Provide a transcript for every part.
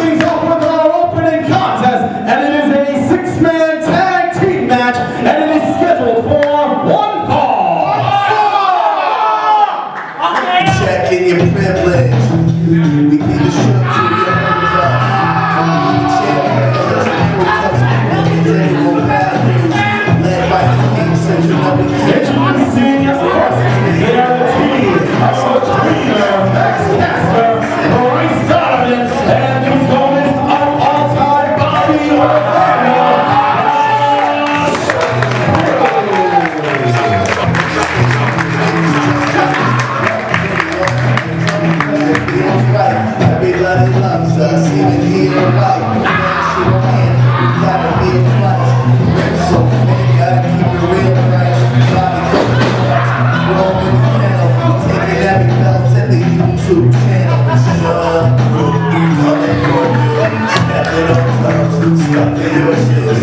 things off with our opening contest, and it is a six-man tag team match, and it is scheduled for one fall. Checking your privilege. We need to show you your hands led by the King Central. Introducing your horses, they are the team of Dreamer, Max Casper, Maurice Donovan, and the opponent of all-time Bobby Orlando. Everybody loves us, even here right. She don't hand, gotta be a plus. So man, gotta keep it real fresh. Bobby roll in the kennel, taking every belt at the YouTube channel. Step it up, stuck in your shit.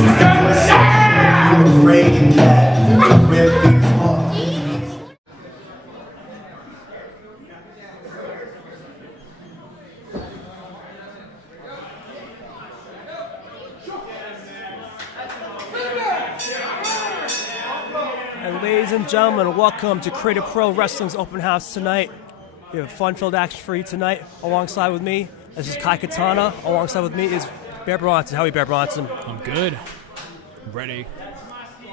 You're afraid cat, rip these heart. And ladies and gentlemen, welcome to Creative Pro Wrestling's open house tonight. We have fun-filled action for you tonight. Alongside with me, this is Katana. Alongside with me is Bear Bronson. How are you, Bear Bronson? I'm good. I'm ready.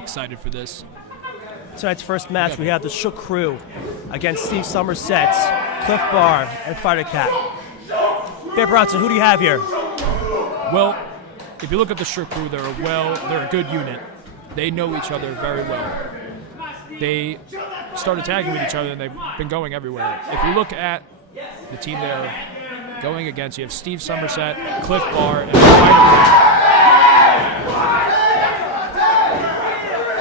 Excited for this. Tonight's first match, we have the Shook Crew against Steve Somerset, Cliff Barr, and Fighter Cat. Bear Bronson, who do you have here? Well, if you look at the Shook Crew, they're a good unit. They know each other very well. They started tagging with each other, and they've been going everywhere. If you look at the team they're going against, you have Steve Somerset, Cliff Barr, and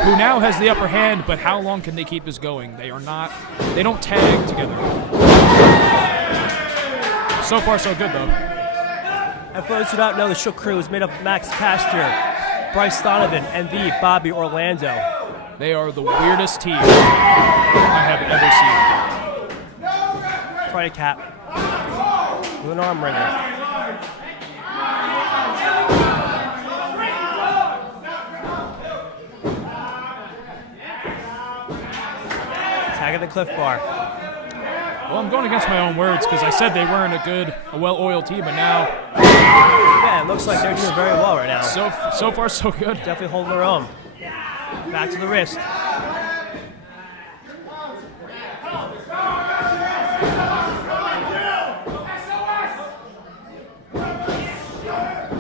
who now has the upper hand, but how long can they keep this going? They don't tag together. So far, so good, though. And for those who don't know, the Shook Crew is made up of Max Caster, Bryce Donovan, and the Bobby Orlando. They are the weirdest team I have ever seen. Fighter Cat with an arm wringer. Tagging the Cliff Bar. Well, I'm going against my own words because I said they weren't a well-oiled team, but now... Yeah, it looks like they're doing very well right now. So far, so good. Definitely holding their own. Back to the wrist.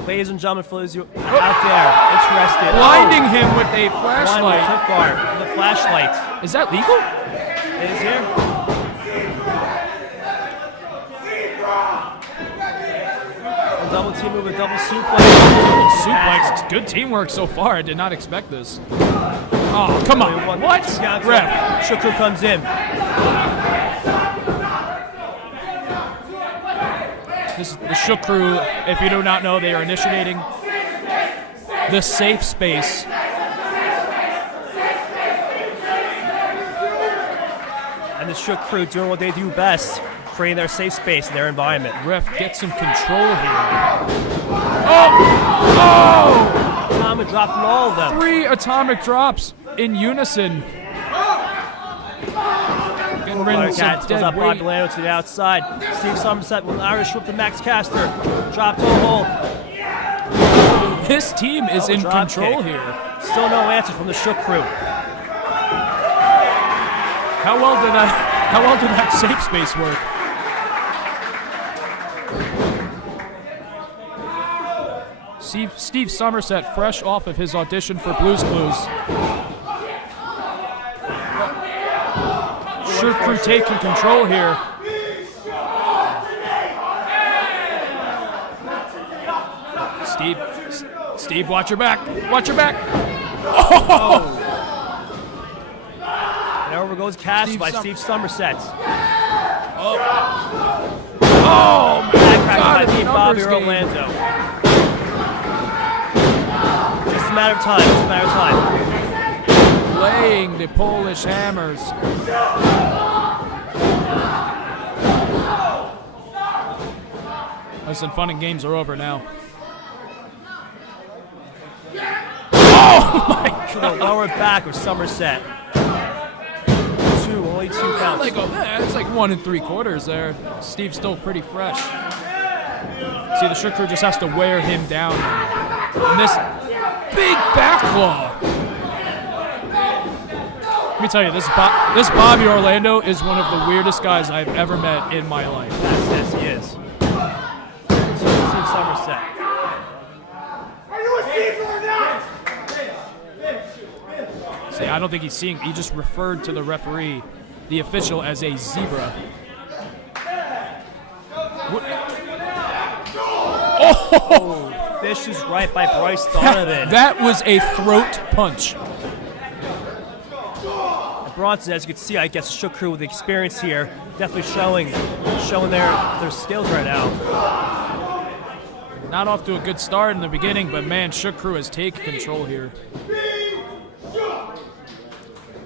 Ladies and gentlemen, for those of you out there interested, blinding him with a flashlight. Cliff Bar with a flashlight. Is that legal? It is here. A double team move, a double suplex. Double suplex. Good teamwork so far. I did not expect this. Oh, come on. What? Ref. Shook Crew comes in. This is the Shook Crew. If you do not know, they are initiating the safe space. And the Shook Crew doing what they do best, creating their safe space in their environment. Ref, get some control here. Oh! Atomic dropping all of them. 3 atomic drops in unison. Cat goes up Bobby Orlando to the outside. Steve Somerset with an Irish whip to Max Caster. Drop to a hold. This team is in control here. Still no answer from the Shook Crew. How well did that safe space work? Steve Somerset, fresh off of his audition for Blue's Clues. Shook Crew taking control here. Steve, watch your back. Watch your back. Oh! And over goes Cass by Steve Somerset. Oh, man. Backcrash by Bobby Orlando. Just a matter of time. Just a matter of time. Laying the Polish hammers. Listen, fun and games are over now. To the lower back of Somerset. Only 2 counts. It's like 1 3/4 there. Steve's still pretty fresh. See, the Short Crew just has to wear him down. And this big back claw. Let me tell you, this Bobby Orlando is one of the weirdest guys I've ever met in my life. Yes, he is. Steve Somerset. Are you a Steve or not? See, I don't think he's seeing. He just referred to the referee, the official, as a zebra. Oh, vicious right by Bryce Donovan. That was a throat punch. And Bronson, as you can see, I guess Shook Crew with the experience here, definitely showing their skills right now. Not off to a good start in the beginning, but man, Shook Crew has taken control here.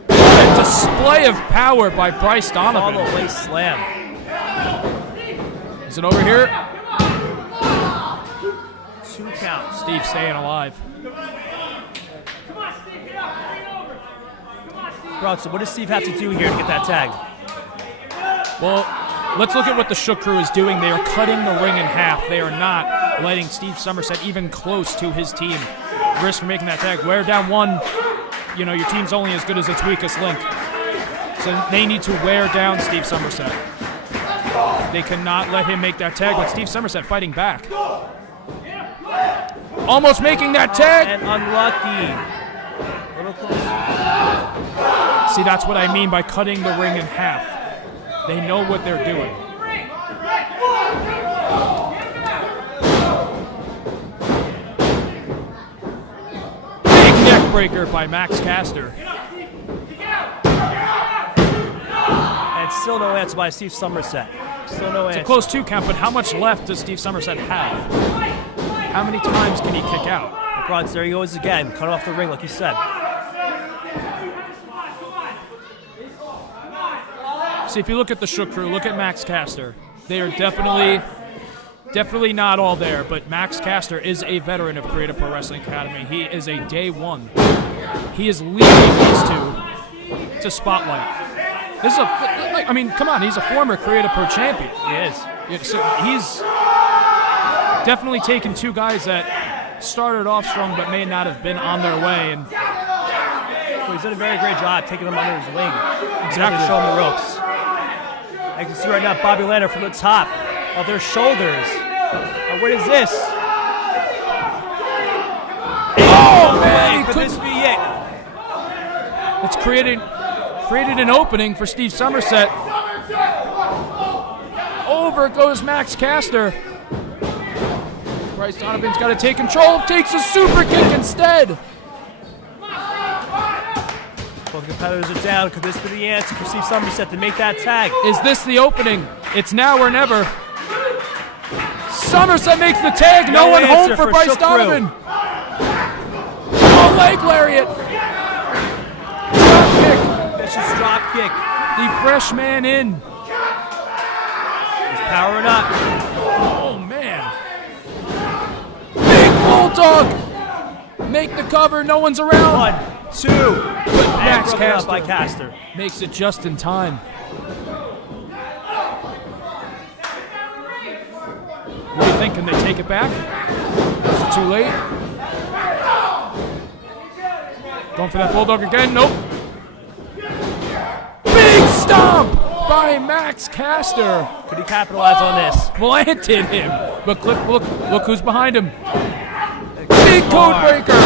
What a display of power by Bryce Donovan. Follow away slam. Is it over here? 2 counts. Steve staying alive. Bronson, what does Steve have to do here to get that tag? Well, let's look at what the Shook Crew is doing. They are cutting the ring in half. They are not letting Steve Somerset even close to his team risk making that tag. Wear down 1. You know, your team's only as good as its weakest link. So they need to wear down Steve Somerset. They cannot let him make that tag, but Steve Somerset fighting back. Almost making that tag. And unlucky. A little close. See, that's what I mean by cutting the ring in half. They know what they're doing. Big neck breaker by Max Caster. And still no answer by Steve Somerset. Still no answer. It's a close 2 count, but how much left does Steve Somerset have? How many times can he kick out? Bronson, there he goes again. Cut off the ring, like you said. See, if you look at the Shook Crew, look at Max Caster. They are definitely not all there, but Max Caster is a veteran of Creative Pro Wrestling Academy. He is a day 1. He is leading these 2 to spotlight. This is I mean, come on, he's a former Creative Pro champion. He is. Yeah, so he's definitely taken 2 guys that started off strong but may not have been on their way, and Well, he's done a very great job taking them under his wing. Exactly. Show him the ropes. I can see right now Bobby Orlando from the top of their shoulders. What is this? oh man, he Could this be it? It's created an opening for Steve Somerset. Over goes Max Caster. Bryce Donovan's got to take control. Takes a super kick instead. Both competitors are down. Could this be the answer for Steve Somerset to make that tag? Is this the opening? It's now or never. Somerset makes the tag. No one home for Bryce Shook Donovan. Oh, leg lariat. Drop kick. Vicious drop kick. The fresh man in. Is power or not? Oh, man. Big bulldog. Make the cover. No one's around. 1, 2. Max broken up by Caster Caster. makes it just in time. What do you think? Can they take it back? Is it too late? Going for that bulldog again? Nope. Big stomp by Max Caster. Could he capitalize on this? Planted him. But look who's behind him. Big code breaker.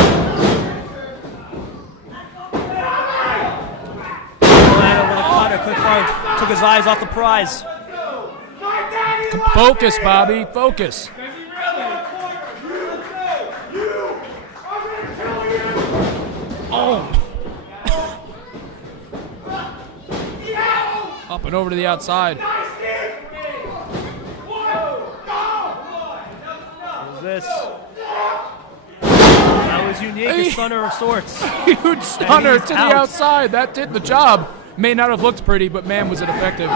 Took his eyes off the prize. Focus, Bobby. Focus. Oh. Up and over to the outside. What is this? That was unique. A stunner of sorts. Huge stunner he's to the out. outside. That did the job. May not have looked pretty, but man, was it effective.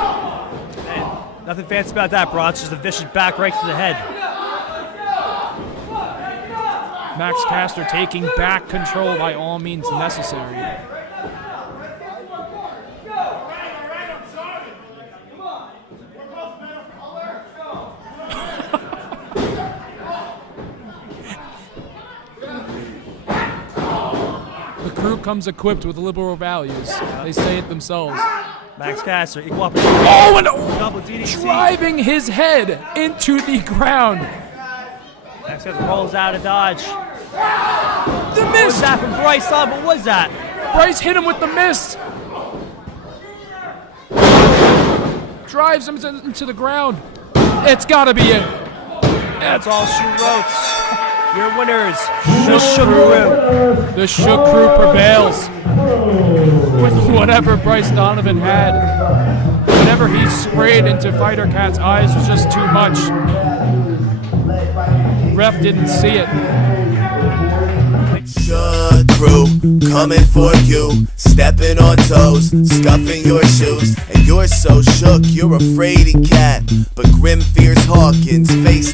Nothing fancy about that, Bronson. Just a vicious back right to the head. Max Caster taking back control by all means necessary. The crew comes equipped with liberal values. They say it themselves. Max Caster, equal opportunity. Oh, and Double DDT. driving his head into the ground. Max Caster rolls out of dodge. The What was mist! that from Bryce? What was that? Bryce hit him with the mist. Drives him into the ground. It's gotta be it. That's all she wrote. Your winners, the Shook Crew. The Shook Crew prevails with whatever Bryce Donovan had. Whenever he sprayed into Fighter Cat's eyes was just too much. Ref didn't see it. Shook Crew, coming for you, stepping on toes, scuffing your shoes, and you're so shook, you're a fraidy cat, but Grim Fierce Hawkins face the